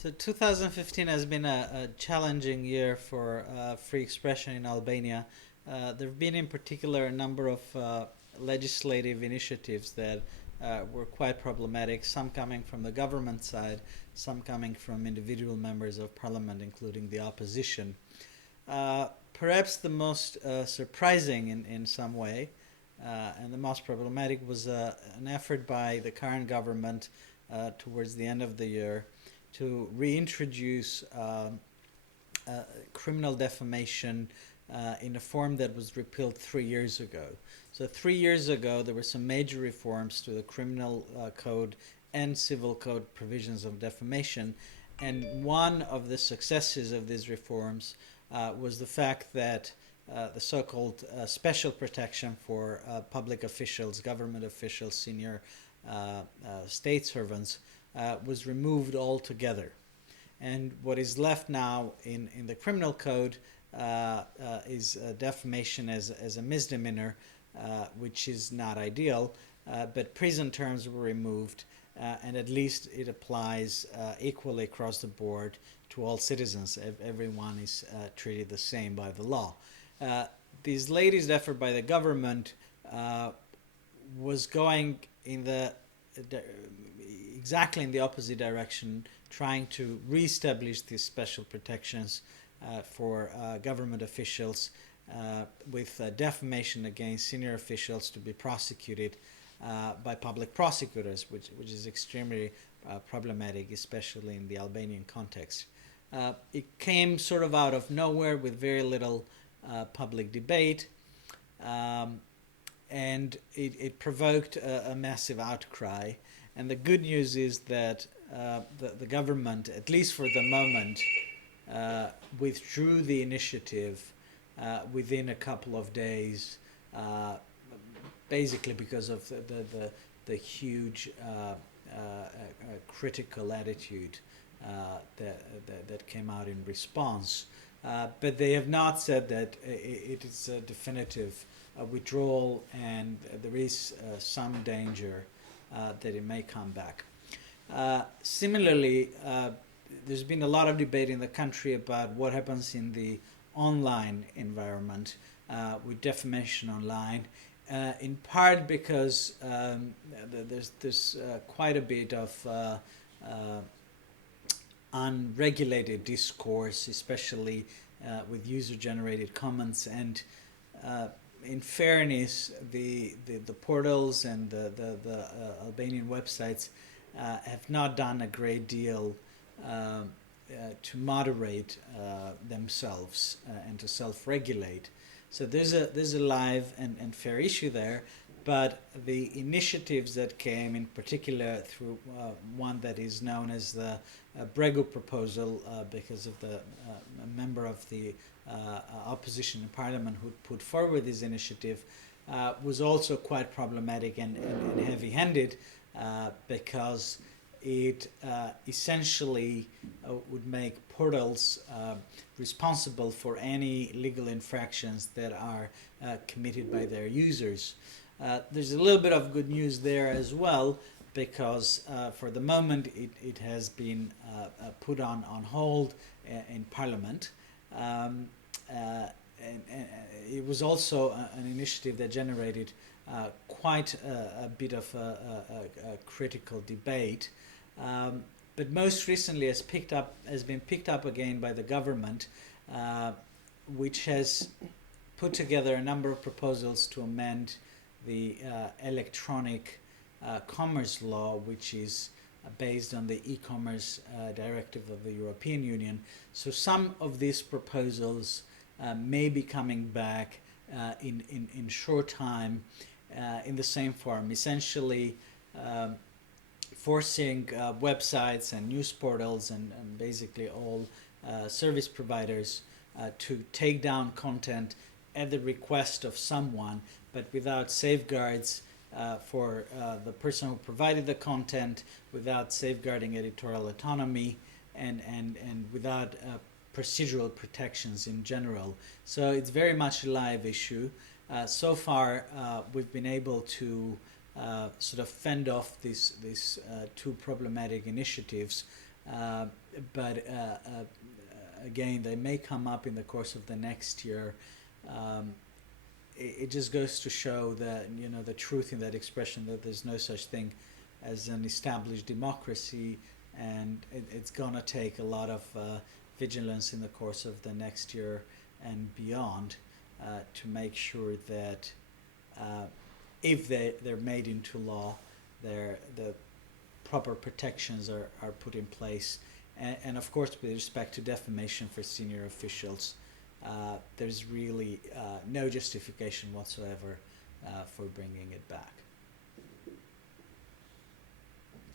So 2015 has been a challenging year for free expression in Albania. There have been, in particular, a number of legislative initiatives that were quite problematic, some coming from the government side, some coming from individual members of parliament, including the opposition. Perhaps the most surprising in some way and the most problematic was an effort by the current government towards the end of the year to reintroduce criminal defamation in a form that was repealed 3 years ago. So 3 years ago, there were some major reforms to the criminal code and civil code provisions of defamation, and one of the successes of these reforms was the fact that the so-called special protection for public officials, government officials, senior state servants was removed altogether. And what is left now in the criminal code is defamation as a misdemeanor, which is not ideal, but prison terms were removed, and at least it applies equally across the board to all citizens. Everyone is treated the same by the law. This latest effort by the government was going in the exactly in the opposite direction, trying to re-establish these special protections for government officials, with defamation against senior officials to be prosecuted by public prosecutors, which is extremely problematic, especially in the Albanian context. It came sort of out of nowhere with very little public debate, and it provoked a massive outcry. And the good news is that the government, at least for the moment, withdrew the initiative within a couple of days, basically because of the huge critical attitude that came out in response. But they have not said that it is a definitive withdrawal, and there is some danger that it may come back. Similarly, there's been a lot of debate in the country about what happens in the online environment with defamation online, in part because there's quite a bit of unregulated discourse, especially with user-generated comments, and in fairness, the portals and the Albanian websites have not done a great deal to moderate themselves and to self-regulate. So there's a live and fair issue there, but the initiatives that came, in particular through one that is known as the Bregu proposal, because of the member of the opposition in parliament who put forward this initiative, was also quite problematic and heavy-handed, because it essentially would make portals responsible for any legal infractions that are committed by their users. There's a little bit of good news there as well, because for the moment it has been put on hold in Parliament. And it was also an initiative that generated quite a bit of a critical debate, but most recently has been picked up again by the government, which has put together a number of proposals to amend the electronic commerce law, which is based on the e-commerce directive of the European Union. So some of these proposals may be coming back in short time in the same form, essentially forcing websites and news portals and basically all service providers to take down content at the request of someone, but without safeguards for the person who provided the content, without safeguarding editorial autonomy, and without procedural protections in general. So it's very much a live issue. So far, we've been able to sort of fend off these two problematic initiatives, uh, but again, they may come up in the course of the next year. Um, it just goes to show that, you know, the truth in that expression, that there's no such thing as an established democracy, and it's gonna take a lot of vigilance in the course of the next year and beyond to make sure that if they're made into law, the proper protections are put in place. And of course, with respect to defamation for senior officials, there's really no justification whatsoever for bringing it back.